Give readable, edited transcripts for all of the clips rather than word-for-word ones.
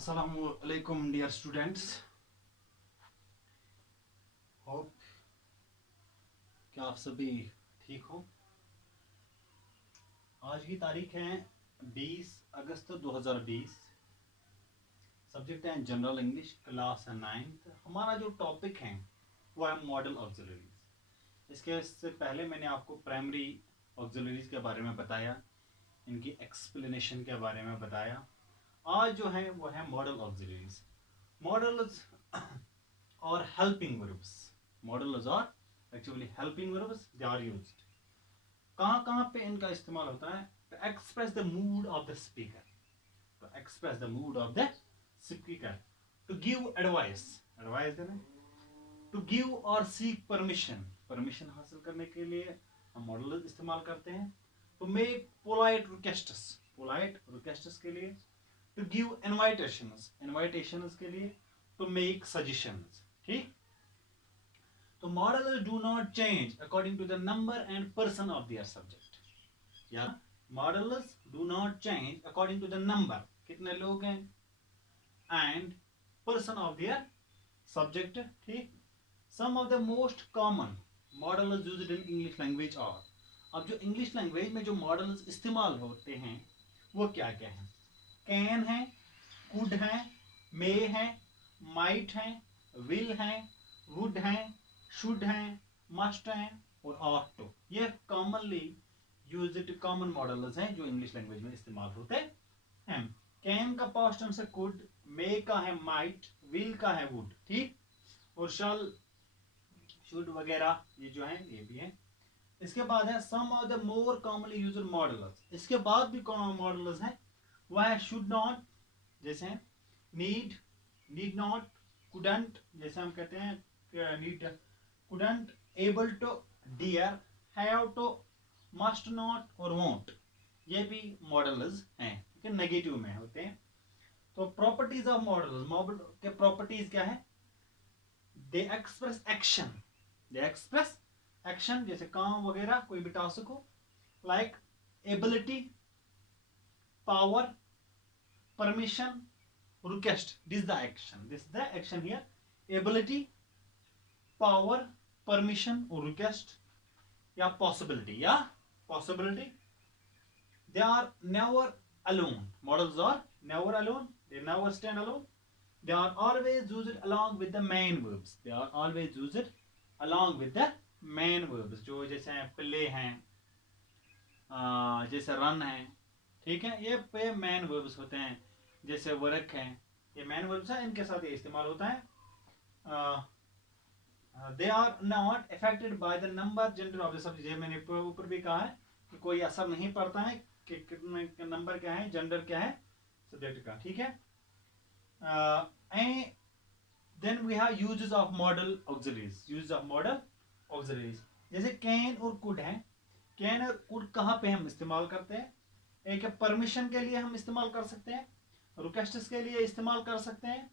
Assalamualaikum dear students. Hope कि आप सभी ठीक हो। आज की तारीख है 20 अगस्त 2020। सब्जेक्ट है जनरल इंग्लिश, क्लास 9th। हमारा जो टॉपिक है वो है मॉडल ऑक्सिलरीज। इससे पहले मैंने आपको प्राइमरी ऑक्सिलरीज के बारे में बताया, इनकी एक्सप्लेनेशन के बारे में बताया। आज जो है वो है मॉडल ऑक्सिलरीज। मॉडल्स और हेल्पिंग वर्ब्स। मॉडल्स और actually helping verbs they are used. कहाँ पे इनका इस्तेमाल होता है? To express the mood of the speaker, to express the mood of the speaker, to give advice, advice देना, टू गिव और सीक परमिशन, परमिशन हासिल करने के लिए हम मॉडल इस्तेमाल करते हैं। To make polite requests, polite requests के लिए। टू गिव इनविटेशंस, इनविटेशंस के लिए। To make suggestions. ठीक। तो modals do not change according to the number and person of their subject. या modals do not change according to the number, कितने लोग हैं, and person of their subject. ठीक। Some of the most common modals used in English language are. अब जो English language में जो models इस्तेमाल होते हैं वो क्या क्या है? कैन है, कुड है, मे है, माइट है, विल है, वुड है, शुड है, मस्ट है और ऑट टू। ये कॉमनली यूज्ड कॉमन मॉडल्स हैं जो इंग्लिश लैंग्वेज में इस्तेमाल होते हैं। कैन का पास्ट टेंस है कुड, मे का है माइट, विल का है वुड। ठीक। और शल, शुड वगैरह ये जो है ये भी है। इसके बाद है some of the more commonly used modals. इसके बाद भी मॉडल्स हैं। वह है शुड नॉट, जैसे नीड, नीड नॉट, कुडंट, जैसे हम कहते हैं need, couldn't, able to, dare, have to, must not और वोंट। ये भी मॉडल्स हैं, ठीक है, नेगेटिव में होते हैं। तो प्रॉपर्टीज ऑफ मॉडल्स, मॉडल के प्रॉपर्टीज क्या है? दे एक्सप्रेस एक्शन, दे एक्सप्रेस एक्शन, जैसे काम वगैरह, कोई भी टास्क हो। Like ability, power, permission, request. This is the action, this is the action here. Ability, power, permission or request या possibility, या possibility. They are never alone. Models are never alone, they never stand alone. They are always used along with the main verbs. They are always used along with the main verbs. जो जैसे play हैं, जैसे run है, ठीक है, ये पे main verbs होते हैं। जैसे वर्क है, ये मैन वर्ब्स है, इनके साथ ये इस्तेमाल होता है। They are not affected by the number gender of the subject. मैंने ऊपर भी कहा है कि कोई असर नहीं पड़ता है कि कितने नंबर क्या है, जेंडर क्या है सब्जेक्ट का। ठीक है। Then we have uses of modal auxiliaries, uses of modal auxiliaries. जैसे कैन और कुड है। कैन और कुड कहाँ पे हम इस्तेमाल करते हैं? एक है परमिशन के लिए हम इस्तेमाल कर सकते हैं, रिक्वेस्ट्स के लिए इस्तेमाल कर सकते हैं,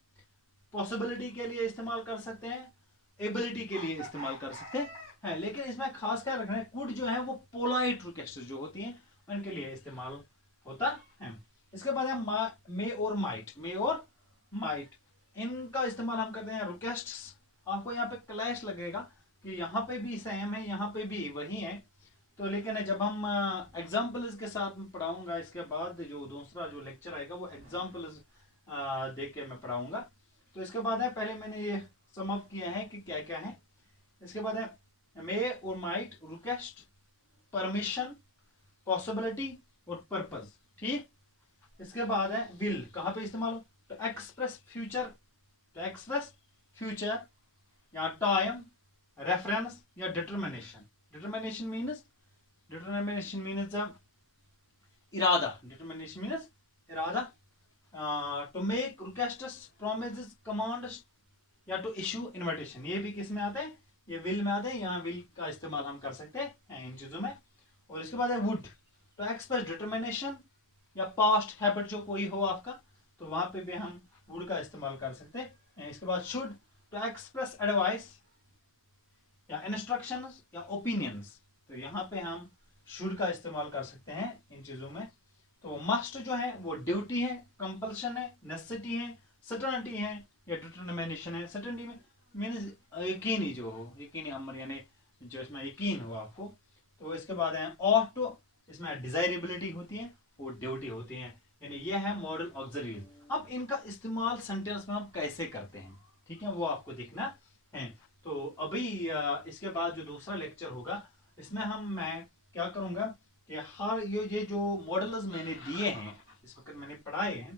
पॉसिबिलिटी के लिए इस्तेमाल कर सकते हैं, एबिलिटी के लिए इस्तेमाल कर सकते हैं। लेकिन इसमें खास क्या रखना है, कुड जो है वो पोलाइट रिक्वेस्ट जो होती हैं उनके लिए इस्तेमाल होता है। इसके बाद है मे और माइट, मे और माइट, इनका इस्तेमाल हम करते हैं रिक्वेस्ट्स। आपको यहाँ पे क्लैश लगेगा कि यहाँ पे भी सेम है, यहाँ पे भी वही है। तो लेकिन जब हम एग्जाम्पल्स के साथ में पढ़ाऊंगा, इसके बाद जो दूसरा जो लेक्चर आएगा वो एग्जाम्पल्स देख के मैं पढ़ाऊंगा। तो इसके बाद है, पहले मैंने ये सम अप किया है कि क्या क्या है। इसके बाद है मे और माइट, रिक्वेस्ट, परमिशन, पॉसिबिलिटी और पर्पस। ठीक। इसके बाद है विल, कहाँ पे इस्तेमाल हो? तो एक्सप्रेस फ्यूचर, तो एक्सप्रेस फ्यूचर या टाइम, रेफरेंस या determination. Determination means, determination means irada, determination means irada, to make requests, promises, commands या to issue invitation। ये भी किस में आते हैं? ये will में आते हैं। यहाँ will का इस्तेमाल हम कर सकते हैं इन चीजों में। और इसके बाद है would, to express determination या past habit जो कोई हो आपका, तो वहां पे भी हम would का इस्तेमाल कर सकते हैं। इसके बाद should, to express advice या instructions या opinions, तो यहाँ पे हम शुड का इस्तेमाल कर सकते हैं इन चीजों में। तो मस्ट जो है वो ड्यूटी है, कंपल्शन है, नेसेसिटी है, सर्टेनिटी है या डिटरमिनेशन है। सर्टेनिटी में मीन्स यकीनी जो हो, यकीनी अमर यानी जो इसमें यकीन हो आपको। तो इसके बाद है ऑट टू, इसमें डिजायरेबिलिटी होती है, वो ड्यूटी होती है, यानी ये है मॉडल ऑक्सिलरीज। अब इनका इस्तेमाल सेंटेंस में हम कैसे करते हैं, ठीक है, वो आपको देखना है। तो अभी इसके बाद जो दूसरा लेक्चर होगा इसमें मैं क्या करूंगा कि हर ये जो मॉडल्स मैंने दिए हैं इस वक्त मैंने पढ़ाए हैं,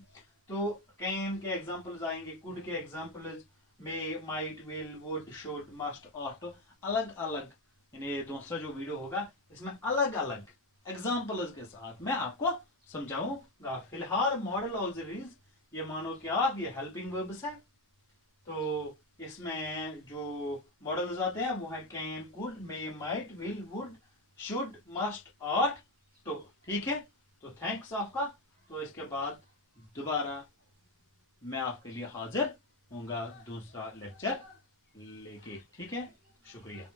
तो कैन के एग्जांपल्स आएंगे, कुड के examples, may, might, will, would, should, must, ought, अलग अलग, यानी दूसरा जो वीडियो होगा इसमें अलग अलग एग्जांपल्स के साथ मैं आपको समझाऊंगा। फिलहाल मॉडल ऑक्सिलरीज ये मानो कि आप ये हेल्पिंग वर्ब्स है, तो इसमें जो मॉडल्स आते हैं वो है can, could, may, might, will, would, should, must, ought, तो ठीक है। तो थैंक्स आपका। तो इसके बाद दोबारा मैं आपके लिए हाजिर होऊंगा दूसरा लेक्चर लेके, ठीक है, शुक्रिया।